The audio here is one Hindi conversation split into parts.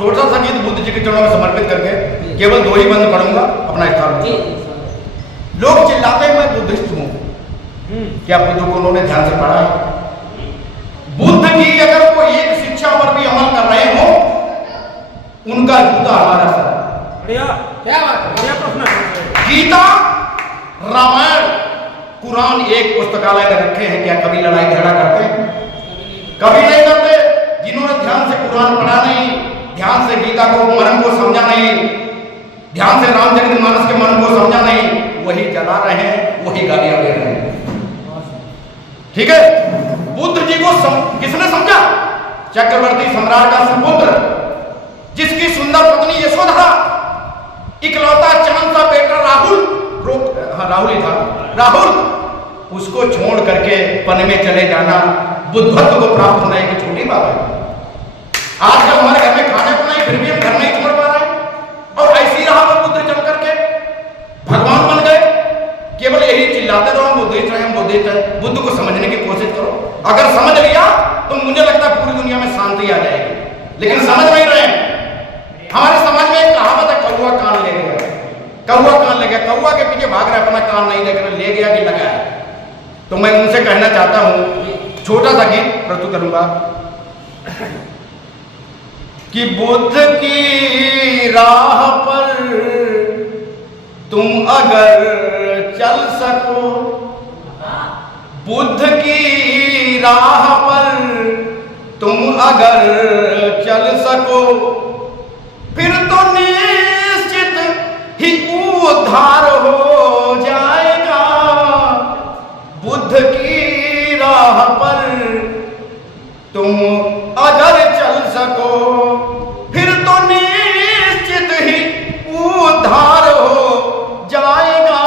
छोटा सा गीत बुद्ध जी के चरणों में समर्पित करके केवल 2 ही बंद पढ़ूंगा, अपना स्थान। लोग चिल्लाते हैं मैं बुद्धिस्ट हूं, क्या बुद्ध को उन्होंने ध्यान से पढ़ा है? बुद्ध की अगर वो एक शिक्षा पर भी अमल कर रहे हो, उनका जूता हमारा सर। बढ़िया, क्या बात है, बढ़िया प्रश्न है। गीता, रामायण, कुरान एक पुस्तकालय में रखे हैं, क्या कभी लड़ाई झगड़ा करते हैं? कभी नहीं करते। जिन्होंने ध्यान से कुरान पढ़ा नहीं, ध्यान से गीता को मर्म को समझा नहीं, ध्यान से रामचरितमानस के मर्म को समझा नहीं, वही जला रहे हैं, वही गालियां दे रहे हैं। ठीक है, बुद्ध जी को किसने समझा? चक्रवर्ती सम्राट का सुपुत्र, जिसकी सुंदर पत्नी यशोधरा, इकलौता चांद सा बेटा राहुल ही था, राहुल, उसको छोड़ करके वन में चले जाना बुद्धत्व को प्राप्त होना एक छोटी बात है। आज जब हमारे घर में खाने को नहीं, फिर भी हम घर नहीं छोड़ पा रहे हैं, और ऐसी रहा वो बुद्ध चल करके भगवान बन गए। केवल यही चिल्लाते रहो हम बुद्धिस्ट हैं, हम बुद्धिस्ट हैं। बुद्ध को समझने की कोशिश करो, अगर समझ लिया तो मुझे लगता है पूरी दुनिया में शांति आ जाएगी, लेकिन समझ नहीं रहे। हमारे समाज में एक कहावत है, कौवा कान ले गया, कौवा कान ले गया। कौवा के पीछे भाग रहा है, अपना कान नहीं देख रहा, ले गया कि लगा है। तो मैं उनसे कहना चाहता हूं, छोटा सा गीत प्रस्तुत करूंगा कि बुद्ध की राह पर तुम अगर चल सको, बुद्ध की राह पर तुम अगर चल सको, फिर तो निश्चित ही उद्धार हो जाएगा। बुद्ध की राह पर तुम अगर चल सको, फिर तो निश्चित ही उद्धार हो जाएगा।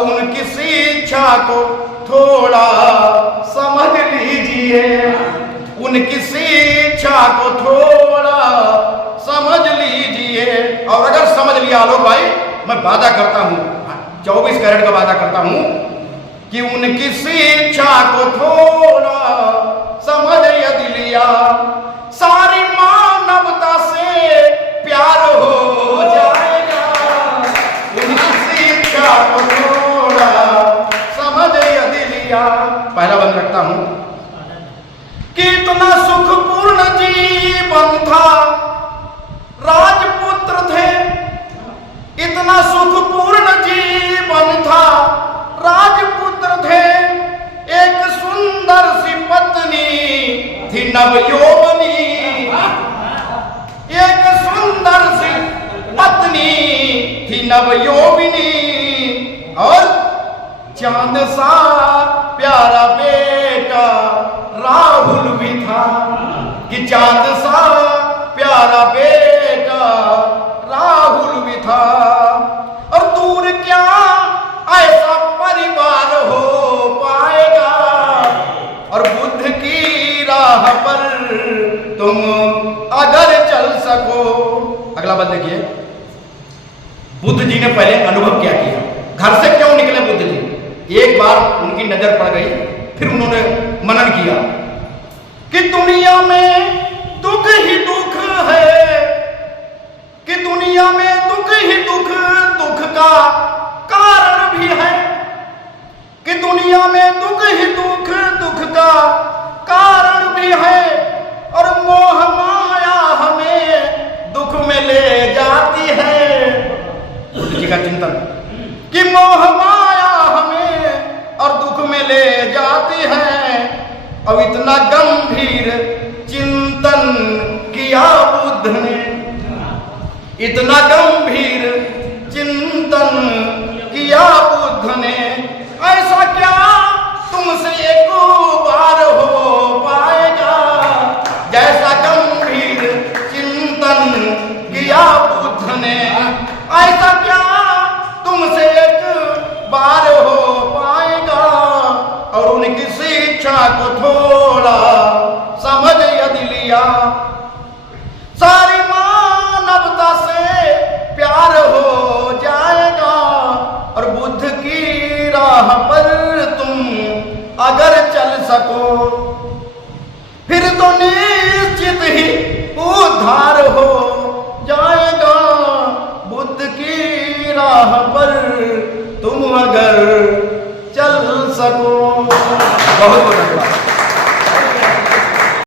उनकी शिक्षा को थोड़ा समझ लीजिए, उनकी शिक्षा को थोड़ा समझ लीजिए। और अगर समझ लिया आलोक भाई, मैं वादा करता हूं, 24 कैरेट का वादा करता हूं कि उनकी शिक्षा को थोड़ा समझ यदि लिया, सारी मानवता से प्यार हो जाएगा। उनकी शिक्षा को थोड़ा समझ यदि लिया। पहला बंद रखता हूं, कितना सुखपूर्ण जीवन था, राजपुत्र थे, इतना सुखपूर्ण जीवन था, राजपुत्र थे, एक सुंदर सी पत्नी थी नवयौवनी, एक सुंदर सी पत्नी थी नवयौवनी, और चांद सा प्यारा बेटा राहुल भी था, कि चांद सा प्यारा बेटा राहुल भी था। और दूर क्या ऐसा परिवार हो पाएगा, और बुद्ध की राह पर तुम अगर चल सको। अगला बात देखिए, बुद्ध जी ने पहले अनुभव क्या किया, घर से क्यों निकले बुद्ध जी? एक बार उनकी नजर पड़ गई, फिर उन्होंने मनन किया कि दुनिया में दुख ही दुख है, कि दुनिया में दुख ही दुख, दुख का कारण भी है, कि दुनिया में दुख ही दुख, दुख का कारण भी है। और मोह माया हमें दुख में ले जाती है। बुद्ध जी का चिंतन कि मोह माया हमें और दुख में ले जाती है। अब इतना गंभीर चिंतन किया बुद्ध ने, इतना गंभीर चिंतन किया बुद्ध ने, ऐसा क्या तुमसे एक बार हो पाएगा? जैसा गंभीर चिंतन किया बुद्ध ने, ऐसा क्या तुमसे एक बार हो पाएगा? और उनकी शिक्षा को थोड़ा समझ यदि लिया, सारी मानवता से प्यार हो जाएगा। और बुद्ध की राह पर तुम अगर चल सको, फिर तो निश्चित ही उद्धार हो बहुत बहुत धन्यवाद।